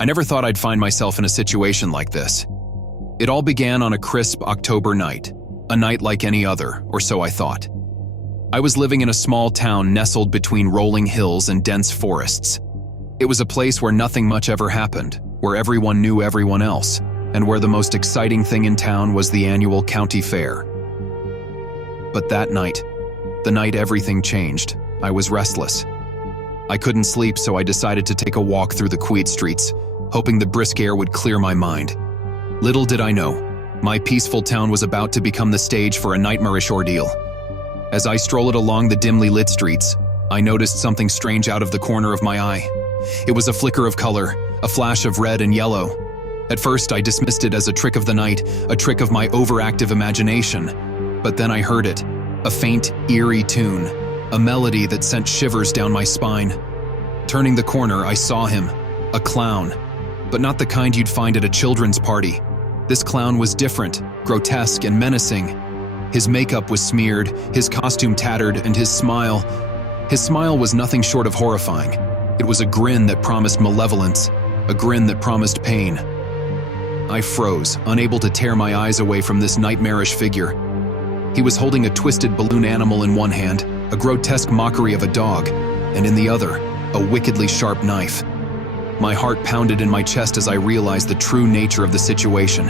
I never thought I'd find myself in a situation like this. It all began on a crisp October night, a night like any other, or so I thought. I was living in a small town nestled between rolling hills and dense forests. It was a place where nothing much ever happened, where everyone knew everyone else, and where the most exciting thing in town was the annual county fair. But that night, the night everything changed, I was restless. I couldn't sleep, so I decided to take a walk through the quiet streets, hoping the brisk air would clear my mind. Little did I know, my peaceful town was about to become the stage for a nightmarish ordeal. As I strolled along the dimly lit streets, I noticed something strange out of the corner of my eye. It was a flicker of color, a flash of red and yellow. At first, I dismissed it as a trick of the night, a trick of my overactive imagination. But then I heard it, a faint, eerie tune, a melody that sent shivers down my spine. Turning the corner, I saw him, a clown, but not the kind you'd find at a children's party. This clown was different, grotesque and menacing. His makeup was smeared, his costume tattered, and his smile was nothing short of horrifying. It was a grin that promised malevolence, a grin that promised pain. I froze, unable to tear my eyes away from this nightmarish figure. He was holding a twisted balloon animal in one hand, a grotesque mockery of a dog, and in the other, a wickedly sharp knife. My heart pounded in my chest as I realized the true nature of the situation.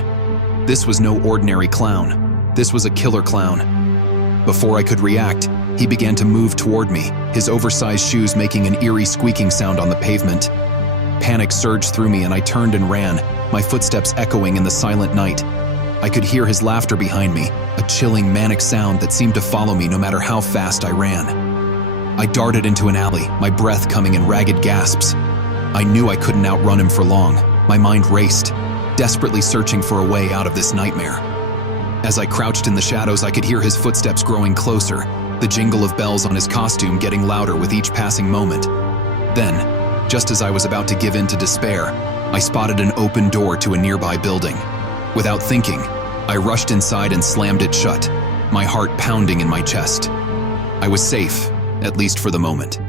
This was no ordinary clown. This was a killer clown. Before I could react, he began to move toward me, his oversized shoes making an eerie squeaking sound on the pavement. Panic surged through me and I turned and ran, my footsteps echoing in the silent night. I could hear his laughter behind me, a chilling, manic sound that seemed to follow me no matter how fast I ran. I darted into an alley, my breath coming in ragged gasps. I knew I couldn't outrun him for long. My mind raced, desperately searching for a way out of this nightmare. As I crouched in the shadows, I could hear his footsteps growing closer, the jingle of bells on his costume getting louder with each passing moment. Then, just as I was about to give in to despair, I spotted an open door to a nearby building. Without thinking, I rushed inside and slammed it shut, my heart pounding in my chest. I was safe, at least for the moment.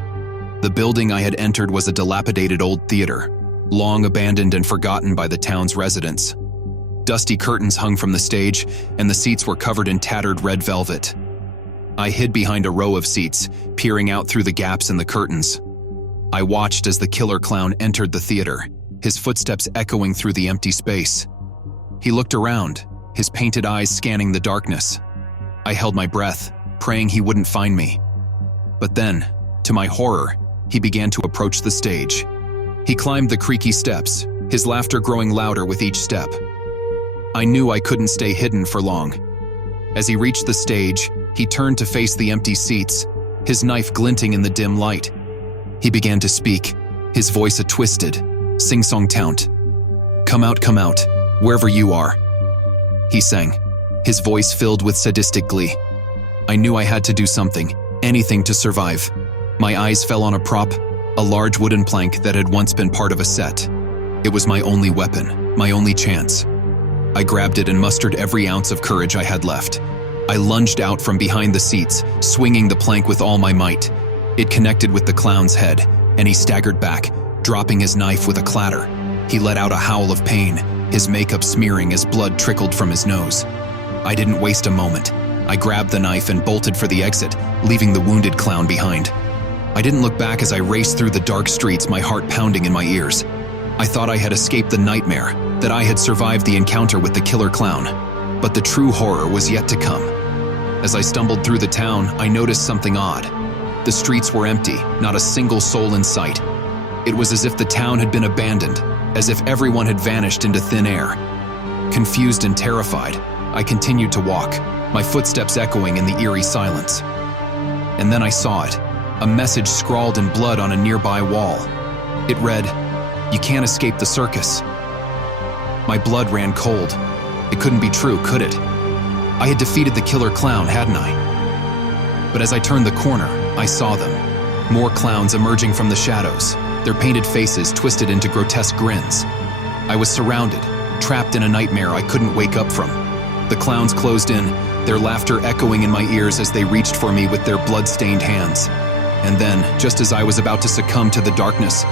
The building I had entered was a dilapidated old theater, long abandoned and forgotten by the town's residents. Dusty curtains hung from the stage, and the seats were covered in tattered red velvet. I hid behind a row of seats, peering out through the gaps in the curtains. I watched as the killer clown entered the theater, his footsteps echoing through the empty space. He looked around, his painted eyes scanning the darkness. I held my breath, praying he wouldn't find me. But then, to my horror, he began to approach the stage. He climbed the creaky steps, his laughter growing louder with each step. I knew I couldn't stay hidden for long. As he reached the stage, he turned to face the empty seats, his knife glinting in the dim light. He began to speak, his voice a twisted, sing-song taunt. Come out, wherever you are," he sang, his voice filled with sadistic glee. I knew I had to do something, anything to survive. My eyes fell on a prop, a large wooden plank that had once been part of a set. It was my only weapon, my only chance. I grabbed it and mustered every ounce of courage I had left. I lunged out from behind the seats, swinging the plank with all my might. It connected with the clown's head, and he staggered back, dropping his knife with a clatter. He let out a howl of pain, his makeup smearing as blood trickled from his nose. I didn't waste a moment. I grabbed the knife and bolted for the exit, leaving the wounded clown behind. I didn't look back as I raced through the dark streets, my heart pounding in my ears. I thought I had escaped the nightmare, that I had survived the encounter with the killer clown. But the true horror was yet to come. As I stumbled through the town, I noticed something odd. The streets were empty, not a single soul in sight. It was as if the town had been abandoned, as if everyone had vanished into thin air. Confused and terrified, I continued to walk, my footsteps echoing in the eerie silence. And then I saw it, a message scrawled in blood on a nearby wall. It read, "You can't escape the circus." My blood ran cold. It couldn't be true, could it? I had defeated the killer clown, hadn't I? But as I turned the corner, I saw them. More clowns emerging from the shadows, their painted faces twisted into grotesque grins. I was surrounded, trapped in a nightmare I couldn't wake up from. The clowns closed in, their laughter echoing in my ears as they reached for me with their blood-stained hands. And then, just as I was about to succumb to the darkness,